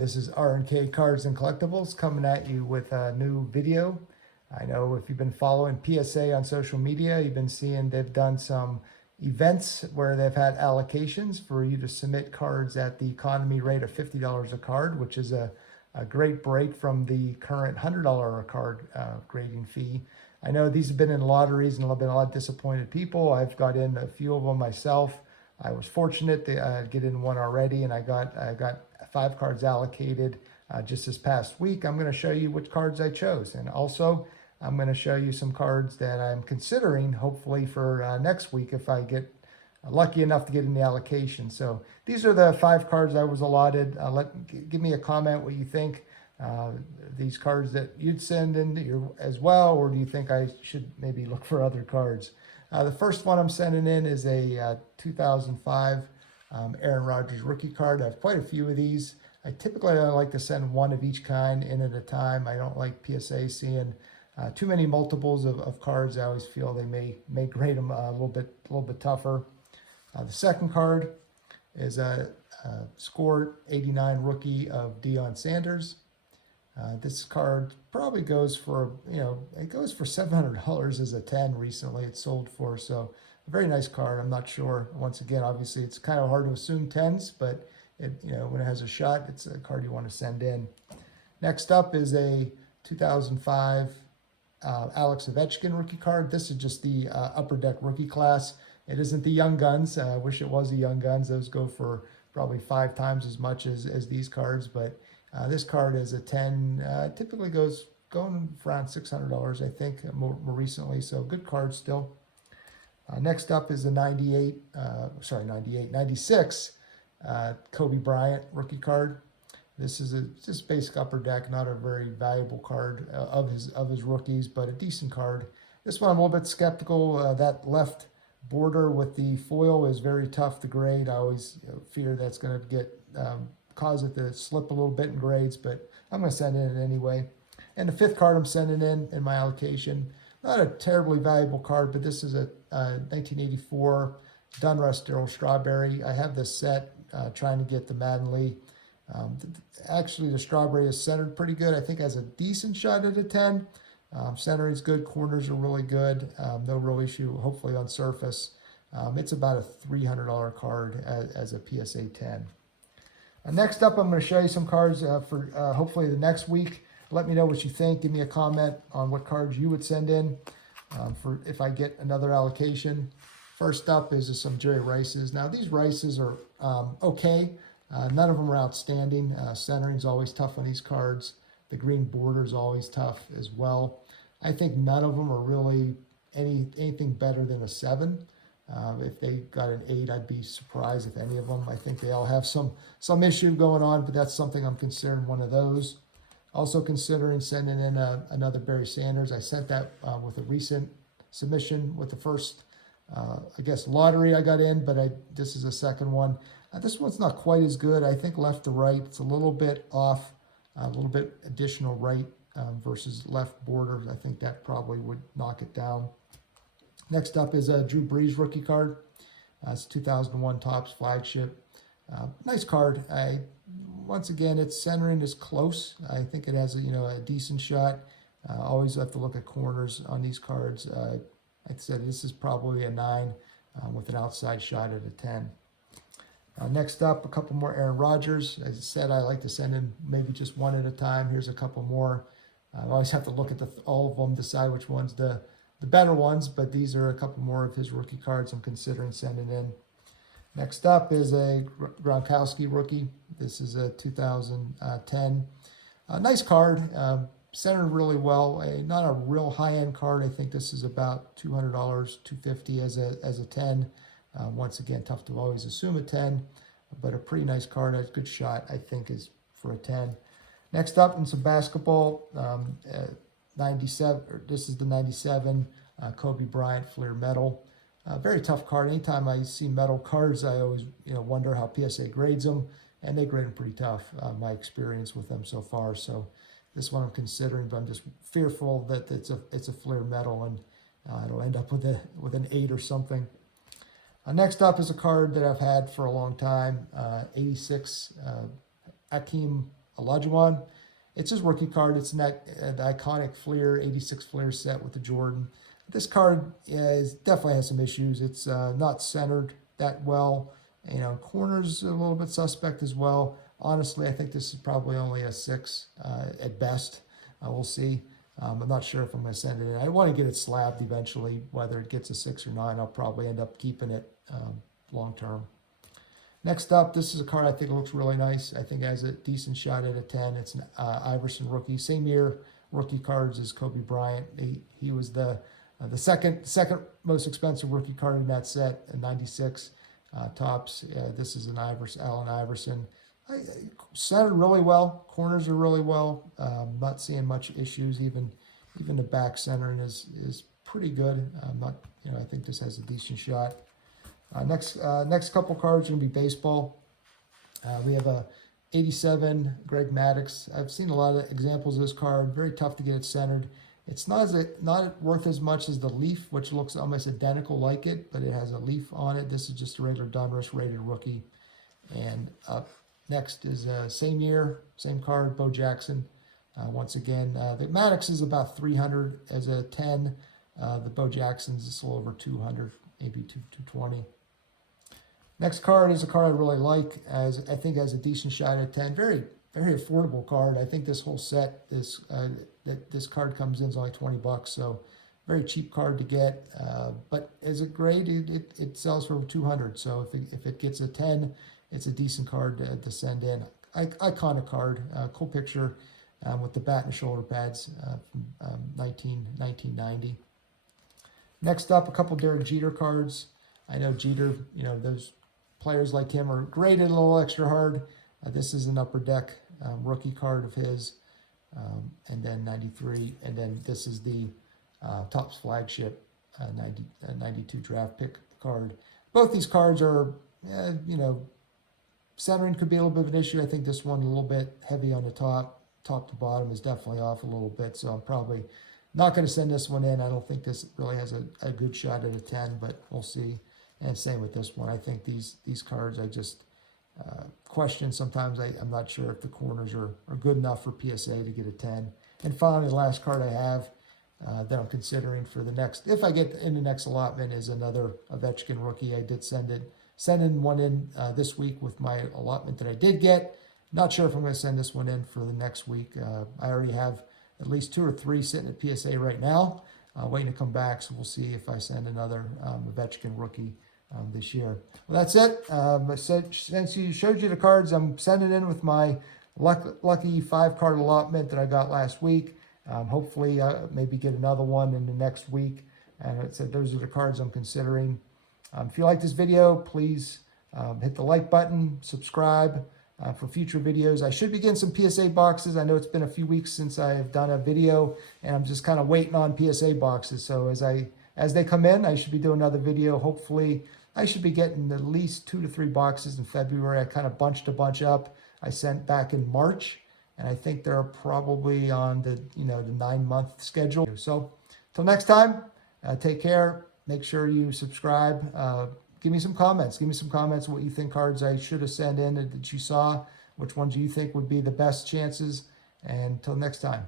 This is R&K Cards and Collectibles coming at you with a new video. I know if you've been following PSA on social media, you've been seeing they've done some events where they've had allocations for you to submit cards at the economy rate of $50 a card, which is a great break from the current $100 a card grading fee. I know these have been in lotteries and there have been a lot of disappointed people. I've got in a few of them myself. I was fortunate to get in one already, and I got 5 cards allocated just this past week. I'm going to show you which cards I chose, and also I'm going to show you some cards that I'm considering hopefully for next week if I get lucky enough to get in the allocation. So these are the 5 cards I was allotted. Give me a comment what you think. These cards that you'd send in as well, or do you think I should maybe look for other cards? The first one I'm sending in is a 2005 Aaron Rodgers rookie card. I have quite a few of these. I typically like to send one of each kind in at a time. I don't like PSA seeing too many multiples of cards. I always feel they may grade them a little bit tougher. The second card is a score 89 rookie of Deion Sanders. This card probably goes for, it goes for $700 as a 10 recently. It's sold for, so a very nice card. I'm not sure. Once again, obviously, it's kind of hard to assume 10s, but when it has a shot, it's a card you want to send in. Next up is a 2005 Alex Ovechkin rookie card. This is just the Upper Deck rookie class. It isn't the Young Guns. I wish it was the Young Guns. Those go for probably 5 times as much as these cards, but this card is a 10, typically going for around $600, I think, more recently, so good card still. Next up is the 96 Kobe Bryant rookie card. This is just basic Upper Deck, not a very valuable card of his rookies, but a decent card. This one I'm a little bit skeptical. That left border with the foil is very tough to grade. I always fear that's going to cause it to slip a little bit in grades, but I'm going to send it in anyway. And the 5th card I'm sending in my allocation, not a terribly valuable card, but this is a 1984 Donruss Darryl Strawberry. I have this set trying to get the Madden Lee. Actually, the Strawberry is centered pretty good. I think it has a decent shot at a 10. Centering's good. Corners are really good. No real issue, hopefully, on surface. It's about a $300 card as a PSA 10. Next up, I'm going to show you some cards for hopefully the next week. Let me know what you think. Give me a comment on what cards you would send in for if I get another allocation. First up is some Jerry Rices. Now, these Rices are okay. None of them are outstanding. Centering is always tough on these cards. The green border is always tough as well. I think none of them are really anything better than a 7. If they got an 8, I'd be surprised if any of them. I think they all have some issue going on, but that's something I'm considering one of those. Also considering sending in another Barry Sanders. I sent that with a recent submission with the first, I guess, lottery I got in, but this is a second one. This one's not quite as good. I think left to right, it's a little bit off, a little bit additional right versus left border. I think that probably would knock it down. Next up is a Drew Brees rookie card. It's 2001 Topps flagship. Nice card. Once again, its centering is close. I think it has a decent shot. Always have to look at corners on these cards. Like I said, this is probably a 9 with an outside shot at a 10. Next up, a couple more Aaron Rodgers. As I said, I like to send in maybe just one at a time. Here's a couple more. I always have to look at all of them, decide which one's the better ones, but these are a couple more of his rookie cards I'm considering sending in. Next up is a Gronkowski rookie. This is a 2010. Nice card, centered really well. Not a real high-end card. I think this is about $200, $250 as a 10. Once again, tough to always assume a 10, but a pretty nice card. A good shot, I think, is for a 10. Next up, in some basketball, 97. This is the 97 Kobe Bryant Fleer Metal. Very tough card. Anytime I see metal cards, I always wonder how PSA grades them, and they grade them pretty tough. My experience with them so far. So this one I'm considering, but I'm just fearful that it's a Fleer Metal and it'll end up with an 8 or something. Next up is a card that I've had for a long time. 86 Akeem Olajuwon. It's his rookie card. It's the iconic Fleer, 86 Fleer set with the Jordan. This card definitely has some issues. It's not centered that well. You know, corners a little bit suspect as well. Honestly, I think this is probably only a 6 at best. We'll see. I'm not sure if I'm going to send it in. I want to get it slabbed eventually. Whether it gets a 6 or 9, I'll probably end up keeping it long term. Next up, this is a card I think looks really nice. I think it has a decent shot at a 10. It's an Iverson rookie. Same year rookie cards as Kobe Bryant. He was the second most expensive rookie card in that set, a 96 tops. This is an Allen Iverson. Centered really well. Corners are really well. Not seeing much issues. Even the back centering is pretty good. I think this has a decent shot. Next couple cards are gonna be baseball. We have a 87 Greg Maddux. I've seen a lot of examples of this card. Very tough to get it centered. It's not worth as much as the Leaf, which looks almost identical like it, but it has a leaf on it. This is just a regular Donruss rated rookie. And up next is same year, same card, Bo Jackson. Once again, the Maddux is about 300 as a 10. The Bo Jackson's is a little over 200, maybe 220. Next card is a card I really like, as I think has a decent shot at 10. Very, very affordable card. I think this whole set, this card comes in is only $20, so very cheap card to get. But as a grade, it sells for over 200. So if it gets a 10, it's a decent card to send in. Iconic card, cool picture with the bat and shoulder pads from 1990. Next up, a couple Derek Jeter cards. I know Jeter, those players like him are graded a little extra hard. This is an Upper Deck rookie card of his, and then 93. And then this is the Topps flagship 92 draft pick card. Both these cards are, centering could be a little bit of an issue. I think this one a little bit heavy on the top to bottom is definitely off a little bit. So I'm probably not going to send this one in. I don't think this really has a good shot at a 10, but we'll see. And same with this one. I think these cards I just question sometimes. I'm not sure if the corners are good enough for PSA to get a 10. And finally, the last card I have that I'm considering for the next, if I get in the next allotment, is another Ovechkin rookie. I did send in one in this week with my allotment that I did get. Not sure if I'm going to send this one in for the next week. I already have at least 2 or 3 sitting at PSA right now, waiting to come back. So we'll see if I send another Ovechkin rookie this year. Well, that's it. Since you showed you the cards, I'm sending in with my lucky 5-card allotment that I got last week. Hopefully, maybe get another one in the next week. And it said those are the cards I'm considering. If you like this video, please hit the like button, subscribe for future videos. I should be getting some PSA boxes. I know it's been a few weeks since I have done a video, and I'm just kind of waiting on PSA boxes. So as they come in, I should be doing another video. Hopefully, I should be getting at least 2 to 3 boxes in February. I kind of bunched a bunch up. I sent back in March, and I think they're probably on the 9-month schedule. So till next time, take care. Make sure you subscribe. Give me some comments. Give me some comments what you think cards I should have sent in that you saw. Which ones you think would be the best chances. And until next time.